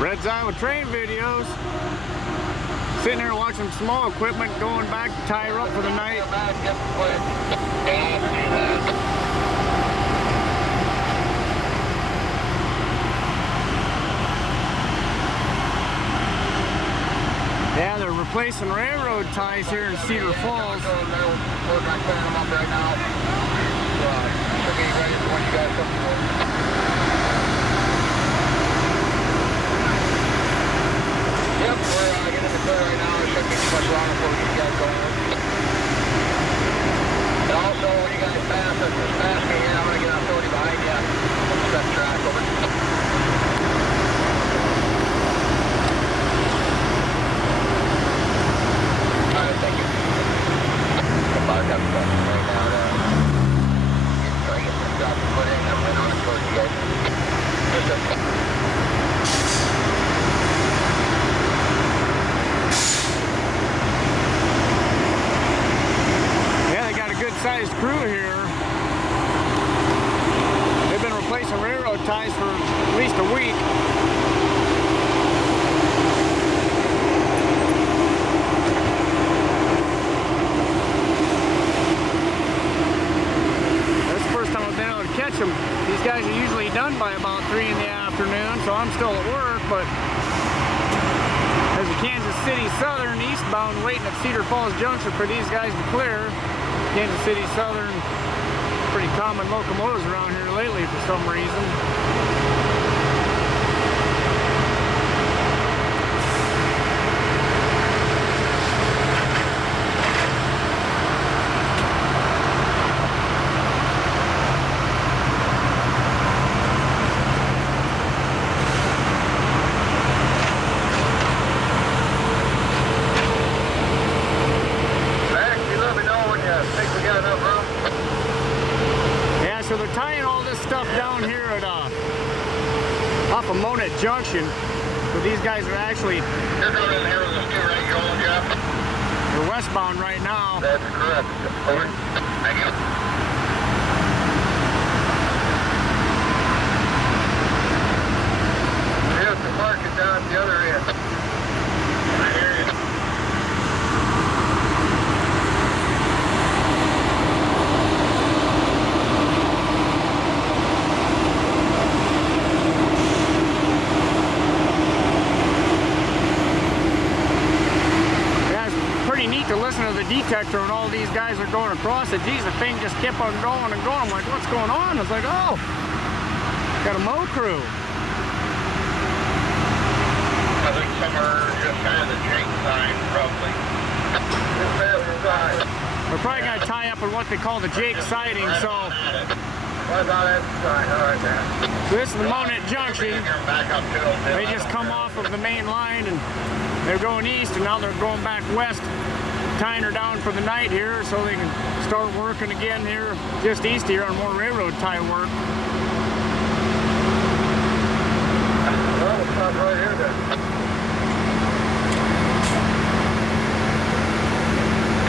Red's Iowa train videos. Sitting there watching small equipment going back to tie her up for the night. Yeah, they're replacing railroad ties here in Cedar Falls. Yep, we're getting in the clear right now. It shouldn't be too much longer before we get you guys going. And also, when you guys pass us, just pass me here. I'm going to get on 30 behind you. We'll set track over. Alright, thank you. I've got stuff right now to try to get some stuff to put in. I'm going to run towards you guys. Sized crew here. They've been replacing railroad ties for at least a week. That's the first time I've been able to catch them. These guys are usually done by about 3 in the afternoon, so I'm still at work, but there's a Kansas City Southern eastbound waiting at Cedar Falls Junction for these guys to clear. Kansas City Southern, pretty common locomotives around here lately for some reason. So they're tying all this stuff down here at off of MOW Junction. So these guys are actually they're westbound right now. That's correct. Over. Thank you. We have to mark it down at the other end. I hear you. To listen to the detector when all these guys are going across it. Geez, the thing just kept on going and going. I'm like, what's going on? I was like, oh, got a MOW crew. I think somewhere just kind of the Jake sign, probably. We're probably going to tie up with what they call the Jake siding, so. What about that sign? All right, man. So this is the MOW Junction. They just come off of the main line and they're going east, and now they're going back west, tying her down for the night here so they can start working again here just east here on more railroad tie work. Well, we'll stop right here then.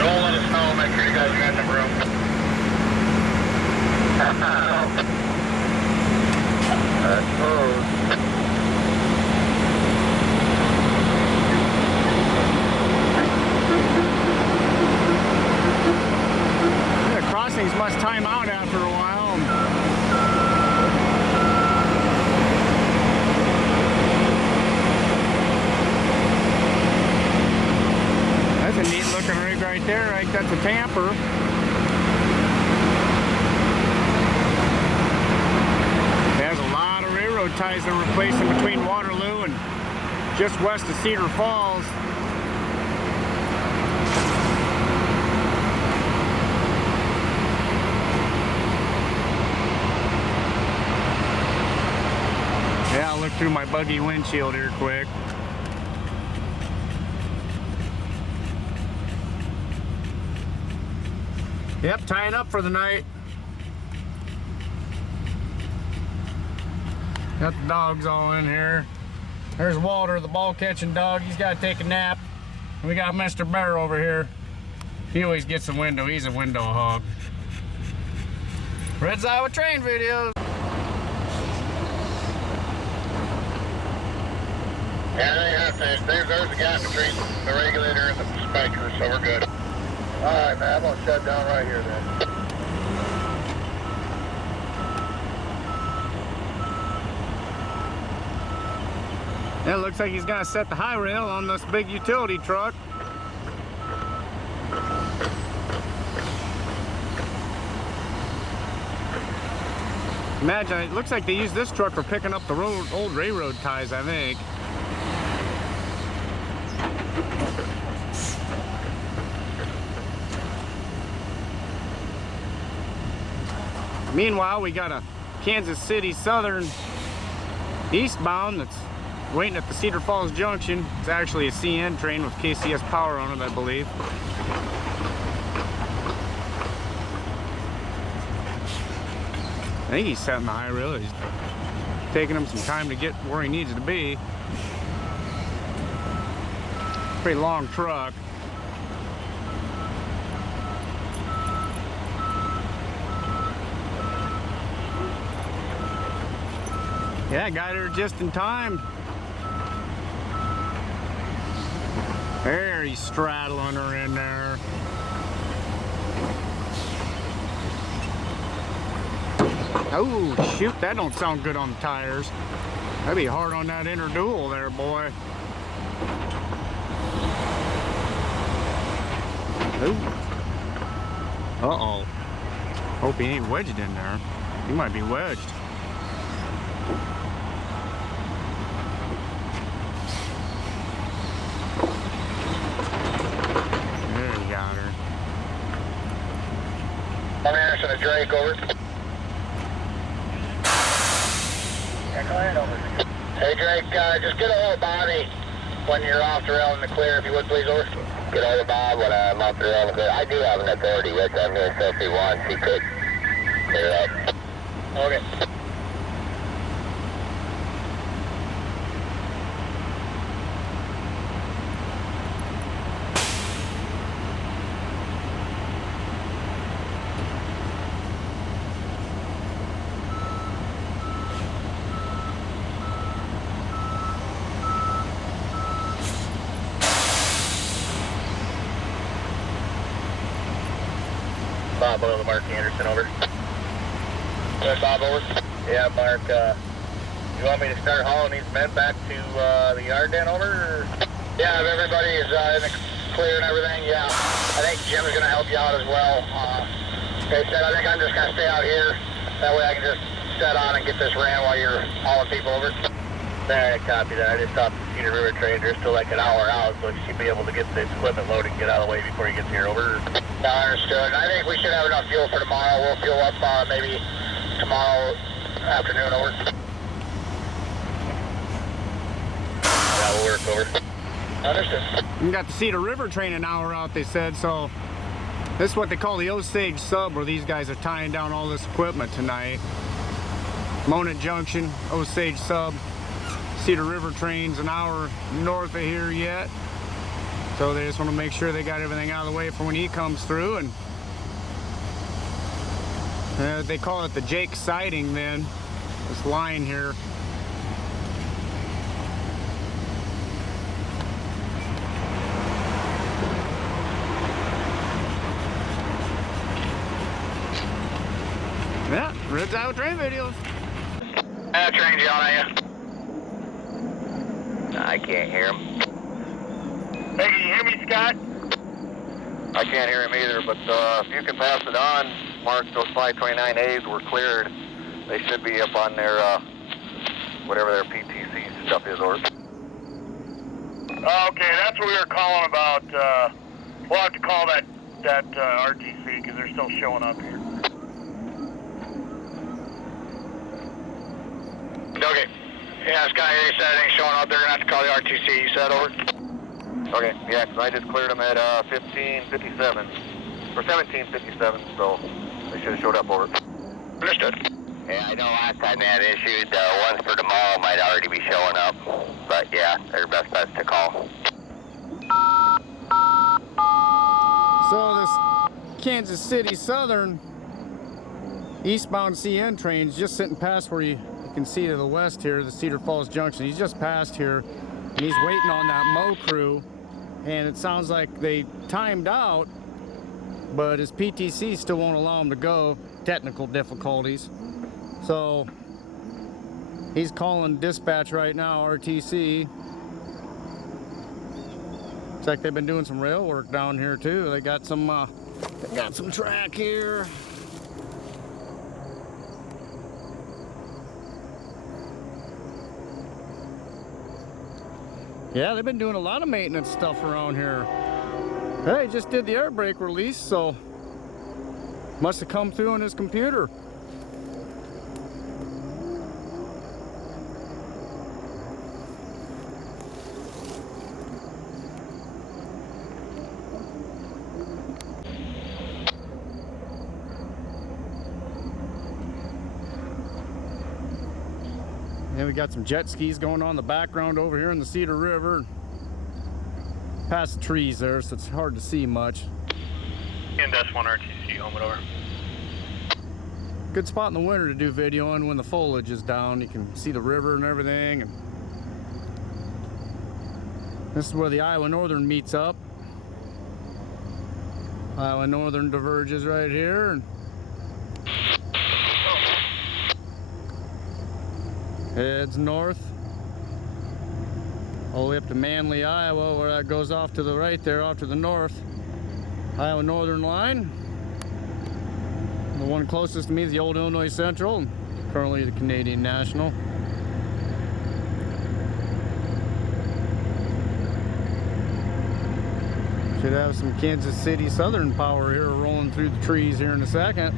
Don't let us know. Make sure you guys are in the room. That's close. Crossings must time out after a while. That's a neat looking rig right there. Right, that's a tamper. There's a lot of railroad ties they're replacing between Waterloo and just west of Cedar Falls. Yeah, I'll look through my buggy windshield here quick. Yep, tying up for the night. Got the dogs all in here. There's Walter, the ball catching dog. He's got to take a nap. And we got Mr. Bear over here. He always gets a window. He's a window hog. Red's Iowa train videos. Yeah, they have to. There's a gap between the regulator and the spiker, so we're good. Alright, man, I'm gonna shut down right here then. It looks like he's gonna set the high rail on this big utility truck. Imagine, it looks like they use this truck for picking up the old railroad ties, I think. Meanwhile, we got a Kansas City Southern eastbound that's waiting at the Cedar Falls Junction. It's actually a CN train with KCS power on it, I believe. I think he's setting the high rail. He's taking him some time to get where he needs to be. Pretty long truck. Yeah, got her just in time. There, he's straddling her in there. Oh, shoot, that don't sound good on the tires. That'd be hard on that inner dual there, boy. Ooh. Uh-oh. Hope he ain't wedged in there. He might be wedged. There, he got her. I'm Anderson to Drake, over. Yeah, go ahead, over. Hey, Drake, just get a hold of Bobby when you're off the rail in the clear, if you would, please, over. Get hold of Bob when I'm off the rail in the clear. I do have an authority with him here, so if he wants, he could clear that. Okay. Bob, below the Mark Anderson, over. Bob, over. Yeah, Mark, you want me to start hauling these men back to the yard then, over? Or? Yeah, if everybody is in the clear and everything, yeah. I think Jim's going to help you out as well. They said, I think I'm just going to stay out here. That way I can just set on and get this ran while you're hauling people over. There, I copy that. I just stopped the Cedar River train. They're still like an hour out, so she should be able to get this equipment loaded and get out of the way before he gets here, over. Yeah, understood. I think we should have enough fuel for tomorrow. We'll fuel up maybe tomorrow afternoon, over. That will work, over. Understood. We got the Cedar River train an hour out, they said, so this is what they call the Osage Sub, where these guys are tying down all this equipment tonight. Mona Junction, Osage Sub, Cedar River train's an hour north of here yet. So they just want to make sure they got everything out of the way for when he comes through. And they call it the Jake siding then, this line here. Yeah, Red's Out train videos. Train's yelling at you. I can't hear him. Hey, can you hear me, Scott? I can't hear him either, but if you can pass it on, Mark, those 529As were cleared. They should be up on their, whatever their PTC stuff is, or. Okay, that's what we were calling about. We'll have to call that RTC because they're still showing up here. Okay. Yeah, Scott, you said it ain't showing up. They're going to have to call the RTC. You said, over? Okay, yeah, because I just cleared them at 1557, or 1757, so they should have showed up, over. Understood. Yeah, I know last time they had issued, ones for tomorrow might already be showing up. But yeah, they're best bets to call. So this Kansas City Southern eastbound CN train's just sitting past where you can see to the west here, the Cedar Falls Junction. He's just past here. and he's waiting on that MOW crew, and it sounds like they timed out, but his PTC still won't allow him to go. Technical difficulties. So he's calling dispatch right now, RTC. Looks like they've been doing some rail work down here too. They got some track here. Yeah, they've been doing a lot of maintenance stuff around here. Hey, just did the air brake release, so must have come through on his computer. And we got some jet skis going on in the background over here in the Cedar River. Past the trees there, so it's hard to see much. N-1 RTC, home and over. Good spot in the winter to do video on when the foliage is down. You can see the river and everything. And this is where the Iowa Northern meets up. Iowa Northern diverges right here. And heads north all the way up to Manly, Iowa, where that goes off to the right there, off to the north. Iowa Northern line. The one closest to me is the old Illinois Central, currently the Canadian National. Should have some Kansas City Southern power here rolling through the trees here in a second.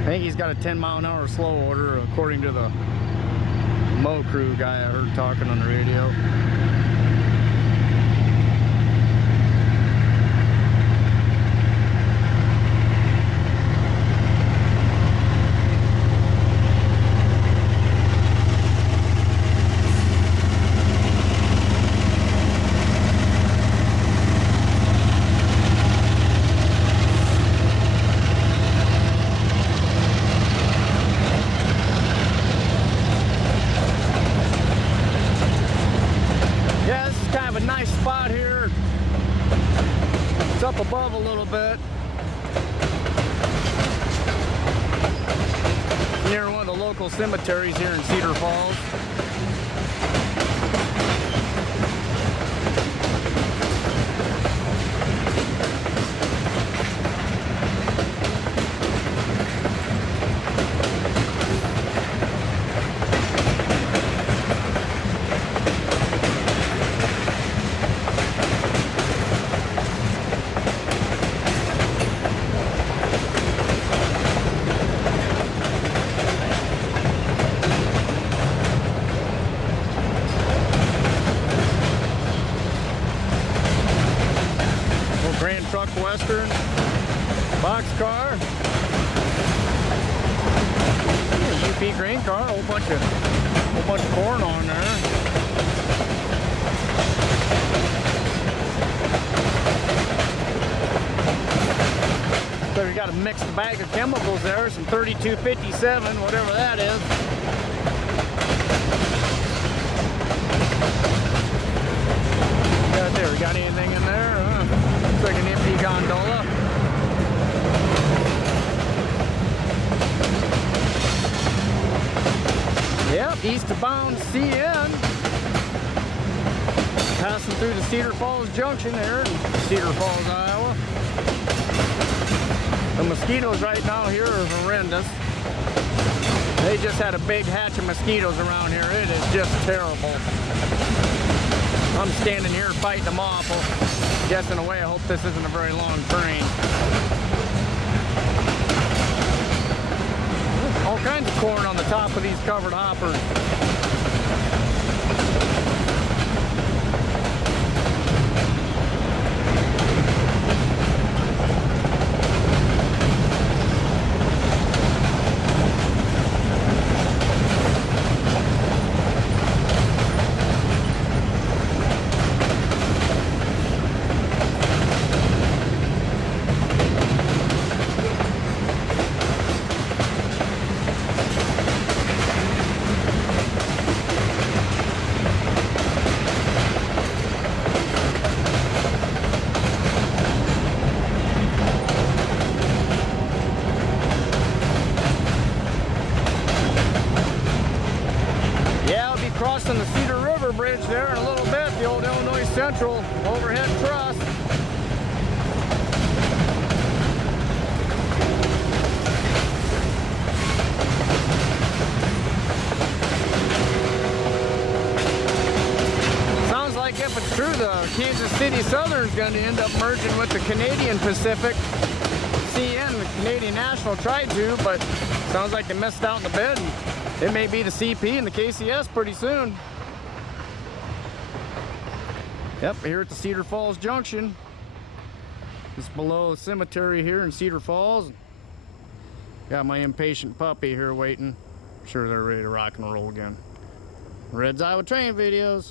I think he's got a 10-mile-an-hour slow order, according to the MOW crew guy I heard talking on the radio. Spot here. It's up above a little bit. Near one of the local cemeteries here in Cedar Falls. Truck Western, boxcar, UP grain car, a whole bunch of corn on there. So we got a mixed bag of chemicals there, some 3257, whatever that is. Got there, we got anything in there? Looks like an empty gondola. Yep, eastbound CN. Passing through the Cedar Falls Junction there in Cedar Falls, Iowa. The mosquitoes right now here are horrendous. They just had a big hatch of mosquitoes around here. It is just terrible. I'm standing here fighting them off. Well, guessing away, I hope this isn't a very long train. All kinds of corn on the top of these covered hoppers. crossing the Cedar River Bridge there in a little bit, the old Illinois Central overhead truss. Sounds like if it's true, the Kansas City Southern is going to end up merging with the Canadian Pacific. CN, the Canadian National, tried to, but sounds like they missed out in the bid. It may be the CP and the KCS pretty soon. Yep, here at the Cedar Falls Junction. Just below the cemetery here in Cedar Falls. Got my impatient puppy here waiting. I'm sure they're ready to rock and roll again. Red's Iowa Train videos.